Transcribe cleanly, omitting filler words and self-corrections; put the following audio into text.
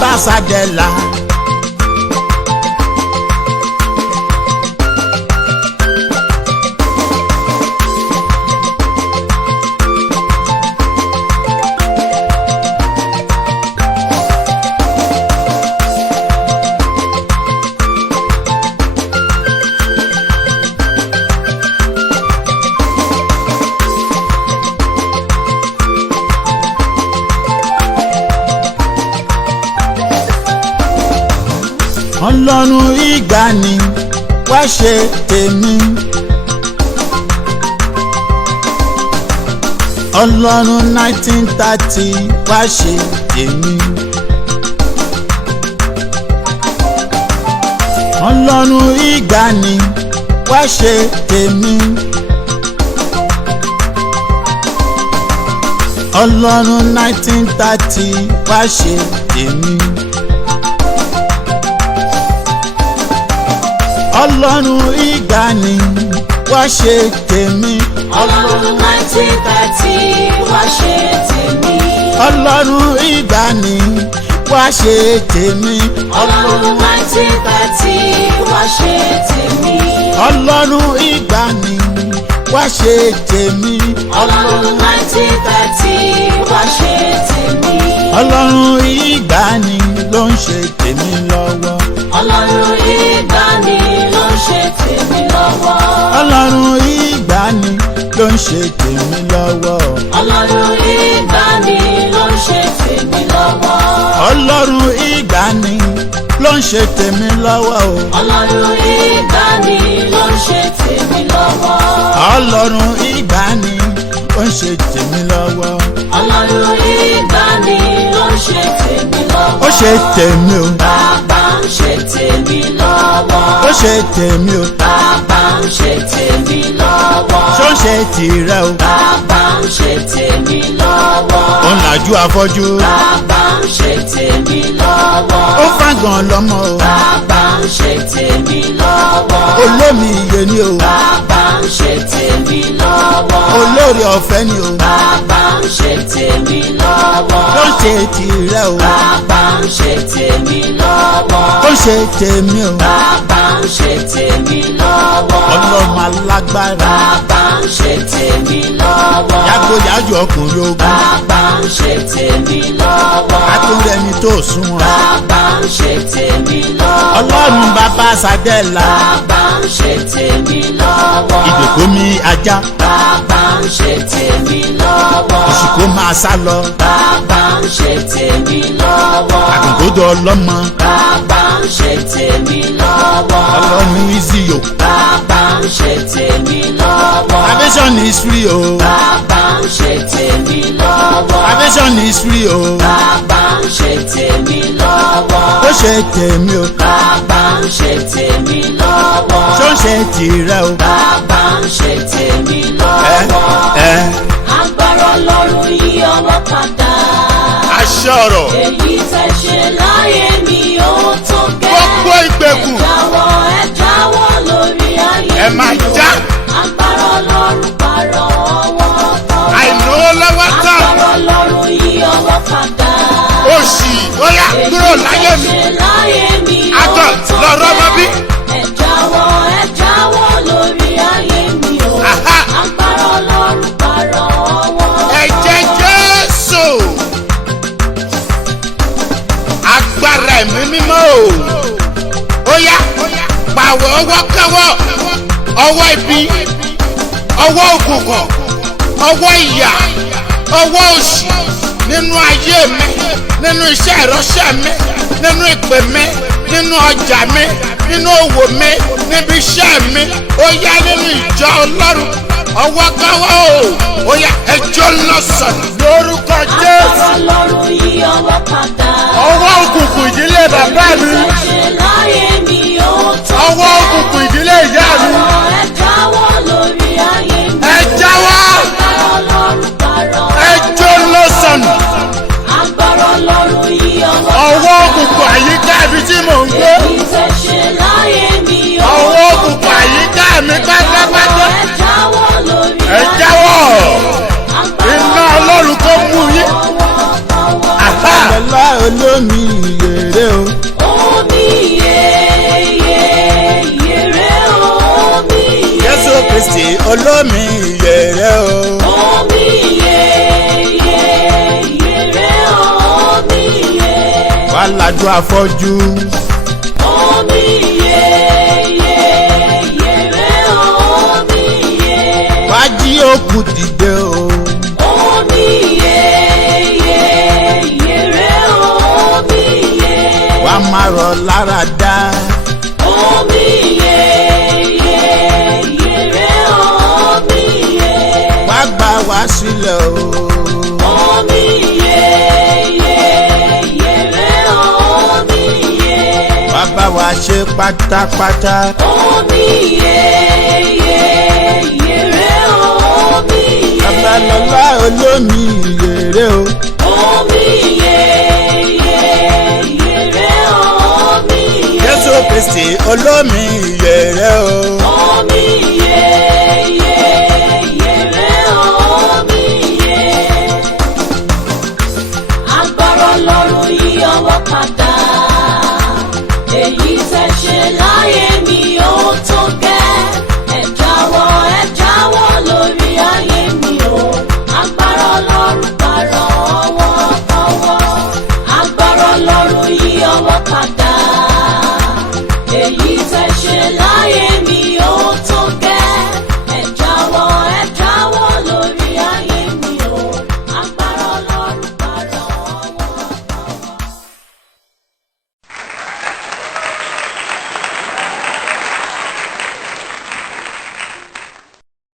bàbá Sàdẹ̀là. Ọlọ́run ìgbàanì wá ṣe tèmi. Ọlọ́run 1930 wá ṣe tèmi. Ọlọ́run ìgbàanì wá ṣe tèmi. Ọlọ́run 1930 wá ṣe tèmi. Ọlọ́run ìgbàanì wá ṣe tèmi. Ọlọ́run 1930 wá ṣe tèmi. Ọlọ́run ìgbàanì wá ṣe tèmi. Ọlọ́run 1930 wá ṣe tèmi. Ọlọ́run ìgbàanì wá ṣe tèmi. Ọlọ́run 1930 wá ṣe tèmi. Ọlọ́run ìgbàanì ló ń ṣe tèmi lọ́wọ́. Ọlọ́run ìgbàanì ló ń ṣe tèmi lọ́wọ́. Ọlọ́run ìgbàanì ló ń ṣe tèmi lọ́wọ́. Ọlọ́run ìgbàanì ló ń ṣe tèmi lọ́wọ́. Ọlọ́run ìgbàanì ló ń ṣe tèmi lọ́wọ́ o. Ọlọ́run ìgbàanì ló ń ṣe tèmi lọ́wọ́. Ọlọ́run ìgbàanì ó ń ṣe tèmi lọ́wọ́. Ọlọ́run ìgbàanì ló ń ṣe tèmi lọ́wọ́. Ó ṣe tèmi o. Bàbá ń ṣe tèmi lọ́wọ́. Ó ṣe tèmi o. Bàbá ń ṣe tèmi lọ́wọ́. Ṣó ń ṣe tìrẹ o. Bàbá ń ṣe tèmi lọ́wọ́. Ó ń lajú afọ́jú. Bàbá ń ṣe tèmi lọ́wọ́. Ó fàgàn lọ́mọ o. Bàbá ń ṣe tèmi lọ́wọ́. Olómi iye ni o. Bàbá ń ṣe tèmi lọ́wọ́. Olóore ọ̀fẹ́ ni o. Bàbá ń ṣe tèmi lọ́wọ́. Ṣó ń ṣe tìrẹ o. Bàbá ń ṣe tèmi lọ́wọ́. Ó ṣe tèmi o. Bàbá ń ṣe tèmi lọ́wọ́. Ọlọ́run alágbára. Bàbá ń ṣe tèmi lọ́wọ́. Yàgòyàjò ọkùnrin ogun. Bàbá ń ṣe tèmi lọ́wọ́. Akúrẹ́ni tó sunwọ̀n. Bàbá ń ṣe tèmi lọ́wọ́. Ọlọ́run bàbá Sàdẹ̀là. Bàbá ń ṣe tèmi lọ́wọ́. Ìdòkómi ajá. Bàbá ń ṣe tèmi lọ́wọ́. Òṣìkò máa sá lọ. Bàbá ń ṣe tèmi lọ́wọ́. Àgùntòdò ọlọ́mọ. Bàbá ń ṣe tèmi lọ́wọ́. Ọlọ́run ìzìyò. Bàbá ń ṣe tèmi lọ́wọ́. Salvation is free o. Bàbá ń ṣe tèmi lọ́wọ́. Salvation is free o. Bàbá ń ṣe tèmi lọ́wọ́. Ó ṣe tèmi o. Bàbá ń ṣe tèmi lọ́wọ́. Ṣó ń ṣe tìrẹ o. Bàbá ń ṣe tèmi lọ́wọ́. Agbára Ọlọ́run yí ọwọ́ padà. Aṣọ ọ̀rọ̀. Èyí tẹ́ ṣe láyé mi ó tó gẹ́. Gbogbo ìgbèkùn. Ẹ jáwọ́ lórí ayé mi. Ẹ máa já. Agbára Ọlọ́run pààrọ̀ ọwọ́ kan. Àìlówó lọ́wọ́ tán. Agbára Ọlọ́run yí ọwọ́ padà. Òṣì bóyá kúrò láyé mi. Èyí tẹ́ ṣe láyé mi ó Àtọ̀ tó lọ́rọ́ mọ́ bí. ẹ jáwọ́ lórí ayé mi o. Aha. Agbára Ọlọ́run pààrọ̀ ọwọ́. Ẹ̀jẹ̀ Jésù. Agbára ẹ̀mí mímọ́ o. Ó yá pàwọ̀ ọwọ́ kọ́wọ́. Ọwọ́ ibi. Ọwọ́ òkùnkùn. Ọwọ́ ìyà. Ọwọ́ òṣì. Nínú ayé mi. Nínú iṣẹ́ ìránṣẹ́ mi. Nínú ìpè mi. Nínú ọjà mi. Nínú òwò mi. Níbi iṣẹ́ mi. Ó yá nínú ìjọ Ọlọ́run. Ọwọ́ kọ́wọ́ o. Ó yá ẹjọ́ lọ́sàn lórúkọ Jésù. Agbára Ọlọ́run yí ọwọ́ padà. Ọwọ́ òkùnkùn ìdílé bàbá mi. Èyí tẹ́ ṣe láyé mi ó tó gẹ́. Ọwọ́ òkùnkùn ìdílé ìyá mi. Ẹ jáwọ́ lórí ayé mi. Ẹ jáwọ́. Agbára Ọlọ́run pààrọ̀. Ẹjọ́ lọ́sàn. Agbára Ọlọ́run yí ọwọ́ padà. Ọwọ́ òkùnkùn àyíká ibi tí mò ń gbé. Èyí tẹ́ ṣe láyé mi ó tó gẹ́. Ọwọ́ òkùnkùn àyíká mi pátápátá. Ẹ jáwọ́ lórí Ẹ ayé mi. jáwọ́. Agbára Iná Ọlọ́run kó mú yín. ọwọ́. Àlá olómi iye. olómi ìyèrè o. Omi iye rẹ omi iye. Wá lajú afọ́jú. Omi iye rẹ omi iye. Wá jí òkú dìde o. Omi iye rẹ omi iye. Wá máa rọ̀ lára dá. Omi iye rẹ omi iye. Wá gbà wá sílẹ̀ o. Omi iye rẹ omi iye. Wá bá wa ṣe pátápátá. Omi iye rẹ omi iye. Babalọ́lá olómi ìyèrè o. Omi iye rẹ omi iye. Jésù Kristi olómi ìyèrè o.